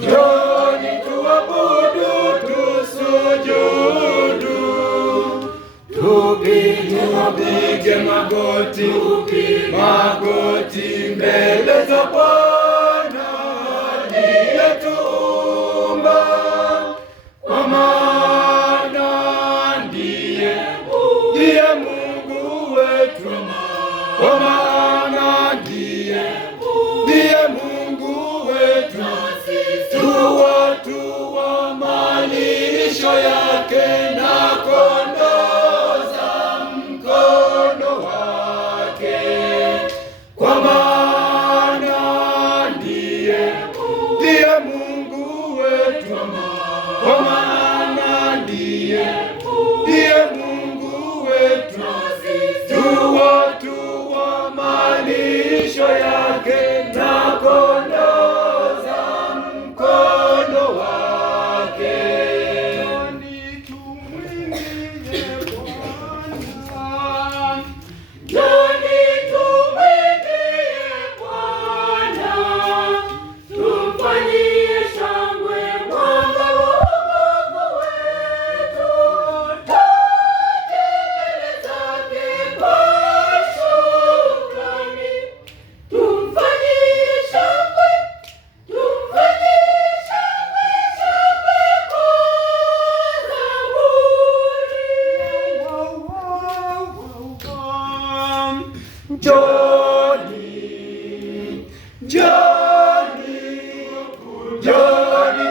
Njoni tuabudu, tusujudu, tupige magoti mbele za Bwana aliyetuumba, kwa maana ndiye Mungu wetu, kwa maana ndiye Mungu wetu, tu watu wa malisho yake na kondoo za mkono wake, kwa maana ndiye Mungu wetu, kwa maana ndiye Mungu wetu, tu watu wa malisho yake na kondoo za mkono wake. Njoni tumwimbie Bwana, tumfanyie shangwe mwamba wa wokovu wetu, tuje mbele zake kwa shukrani, tumfanyie shangwe kwa zaburi. Njoni